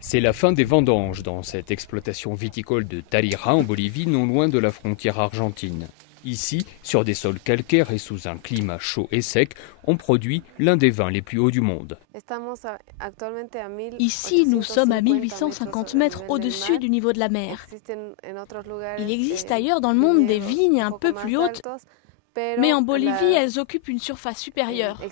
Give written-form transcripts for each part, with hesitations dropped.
C'est la fin des vendanges dans cette exploitation viticole de Tarija en Bolivie, non loin de la frontière argentine. Ici, sur des sols calcaires et sous un climat chaud et sec, on produit l'un des vins les plus hauts du monde. Ici, nous sommes à 1850 mètres au-dessus du niveau de la mer. Il existe ailleurs dans le monde des vignes un peu plus hautes, mais en Bolivie, elles occupent une surface supérieure.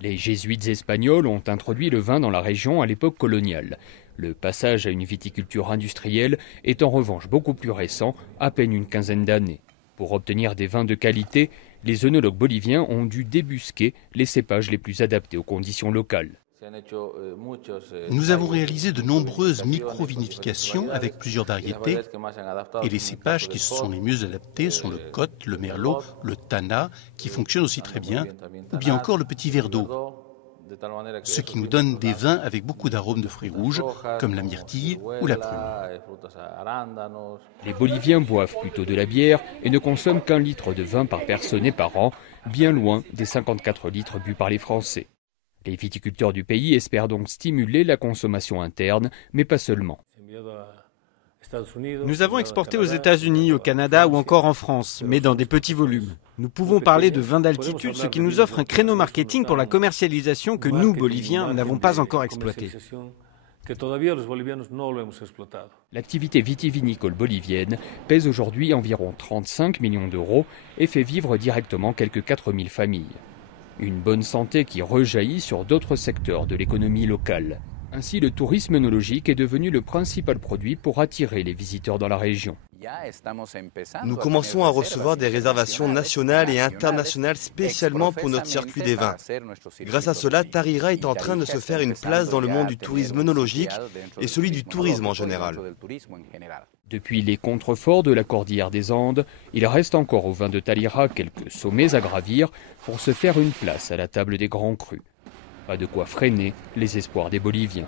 Les jésuites espagnols ont introduit le vin dans la région à l'époque coloniale. Le passage à une viticulture industrielle est en revanche beaucoup plus récent, à peine une quinzaine d'années. Pour obtenir des vins de qualité, les œnologues boliviens ont dû débusquer les cépages les plus adaptés aux conditions locales. Nous avons réalisé de nombreuses micro-vinifications avec plusieurs variétés et les cépages qui se sont les mieux adaptés sont le Côte, le Merlot, le Tana qui fonctionne aussi très bien, ou bien encore le Petit Verdot, ce qui nous donne des vins avec beaucoup d'arômes de fruits rouges comme la myrtille ou la prune. Les Boliviens boivent plutôt de la bière et ne consomment qu'1 litre de vin par personne et par an, bien loin des 54 litres bu par les Français. Les viticulteurs du pays espèrent donc stimuler la consommation interne, mais pas seulement. Nous avons exporté aux États-Unis, au Canada ou encore en France, mais dans des petits volumes. Nous pouvons parler de vins d'altitude, ce qui nous offre un créneau marketing pour la commercialisation que nous, Boliviens, n'avons pas encore exploité. L'activité vitivinicole bolivienne pèse aujourd'hui environ 35 millions d'euros et fait vivre directement quelques 4000 familles. Une bonne santé qui rejaillit sur d'autres secteurs de l'économie locale. Ainsi, le tourisme œnologique est devenu le principal produit pour attirer les visiteurs dans la région. Nous commençons à recevoir des réservations nationales et internationales spécialement pour notre circuit des vins. Grâce à cela, Tarija est en train de se faire une place dans le monde du tourisme œnologique et celui du tourisme en général. Depuis les contreforts de la cordillère des Andes, il reste encore au vin de Tarija quelques sommets à gravir pour se faire une place à la table des grands crus. Pas de quoi freiner les espoirs des Boliviens.